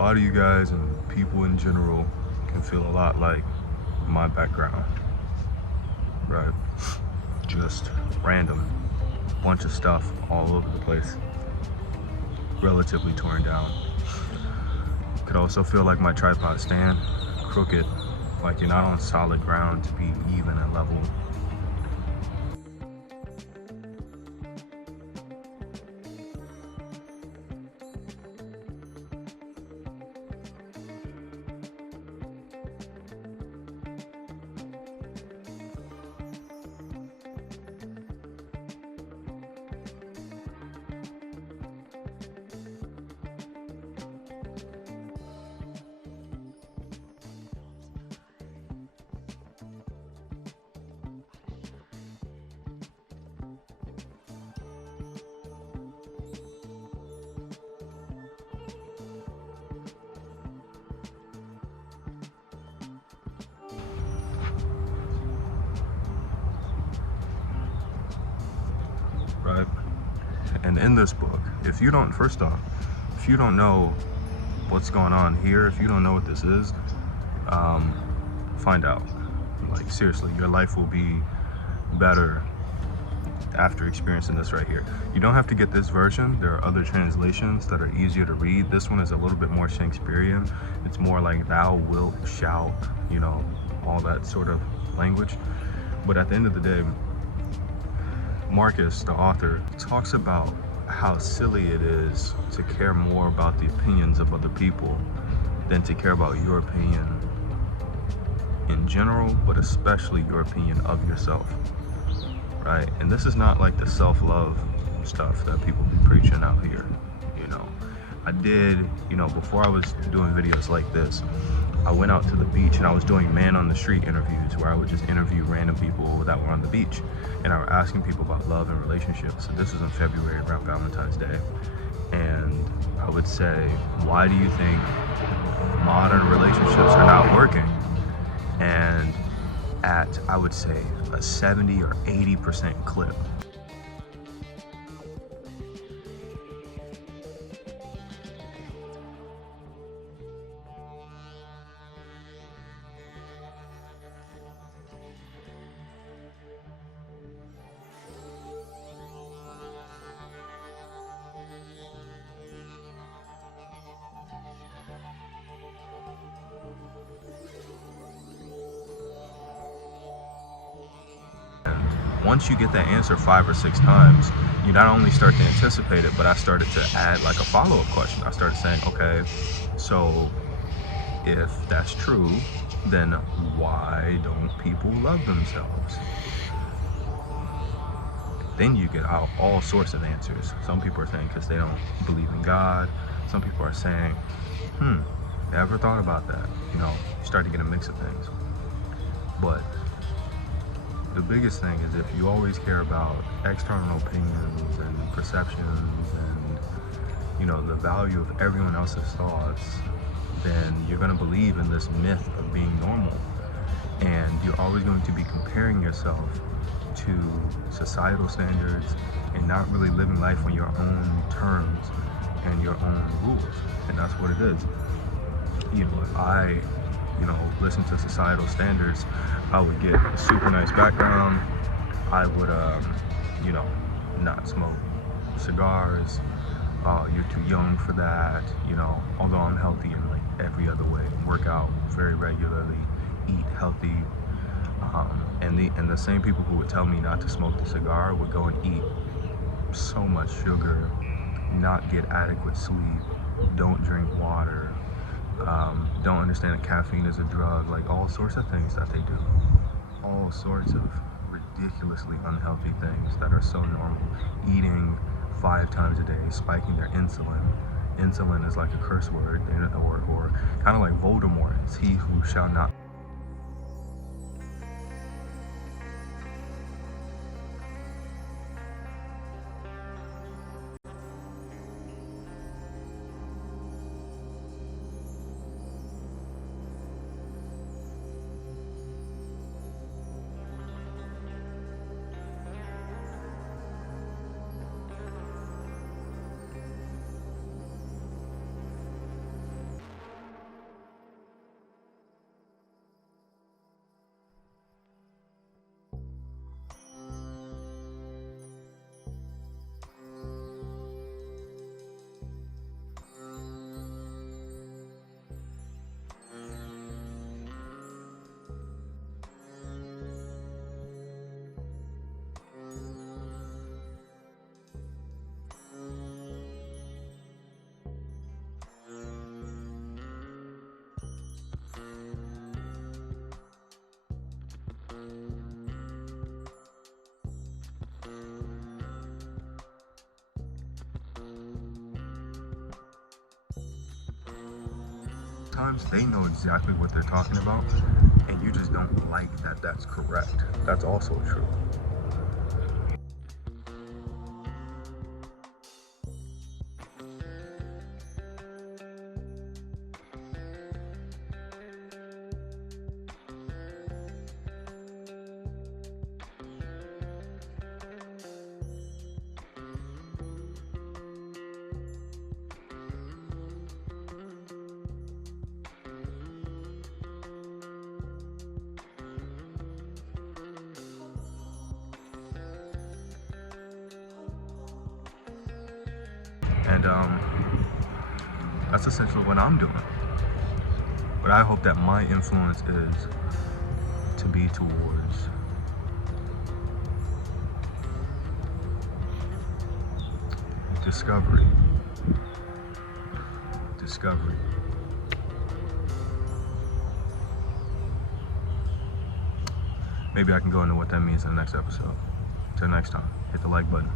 A lot of you guys and people in general can feel a lot like my background, right? Just random, bunch of stuff all over the place, relatively torn down. Could also feel like my tripod stand, crooked, like you're not on solid ground to be even and level. Right? And in this book, if you don't, first off, if you don't know what's going on here, if you don't know what this is, find out. Like, seriously, your life will be better after experiencing this right here. You don't have to get this version. There are other translations that are easier to read. This one is a little bit more Shakespearean. It's more like thou wilt, shalt, you know, all that sort of language. But at the end of the day, Marcus, the author, talks about how silly it is to care more about the opinions of other people than to care about your opinion in general, but especially your opinion of yourself, right? And this is not like the self-love stuff that people be preaching out here, you know. I did, you know, before I was doing videos like this, I went out to the beach and I was doing man on the street interviews where I would just interview random people that were on the beach, and I was asking people about love and relationships. So this was in February around Valentine's Day, and I would say, why do you think modern relationships are not working? And at, I would say, a 70 or 80% clip, once you get that answer 5 or 6 times, you not only start to anticipate it, but I started to add like a follow-up question. I started saying, okay, so if that's true, then why don't people love themselves? Then you get out all sorts of answers. Some people are saying because they don't believe in God. Some people are saying, never thought about that. You know, you start to get a mix of things. But the biggest thing is if you always care about external opinions and perceptions and, you know, the value of everyone else's thoughts, then you're going to believe in this myth of being normal. And you're always going to be comparing yourself to societal standards and not really living life on your own terms and your own rules. And that's what it is. You know, if I, you know, listen to societal standards, I would get a super nice background. I would, you know, not smoke cigars. You're too young for that. You know, although I'm healthy in like every other way, work out very regularly, eat healthy. And the same people who would tell me not to smoke the cigar would go and eat so much sugar, not get adequate sleep, don't drink water, don't understand that caffeine is a drug, like all sorts of things that they do. All sorts of ridiculously unhealthy things that are so normal. Eating 5 times a day, spiking their insulin. Insulin is like a curse word, or kind of like Voldemort. It's he who shall not. most times they know exactly what they're talking about, and you just don't like that that's correct. That's also true. And that's essentially what I'm doing. But I hope that my influence is to be towards discovery. Discovery. Maybe I can go into what that means in the next episode. Till next time, hit the like button.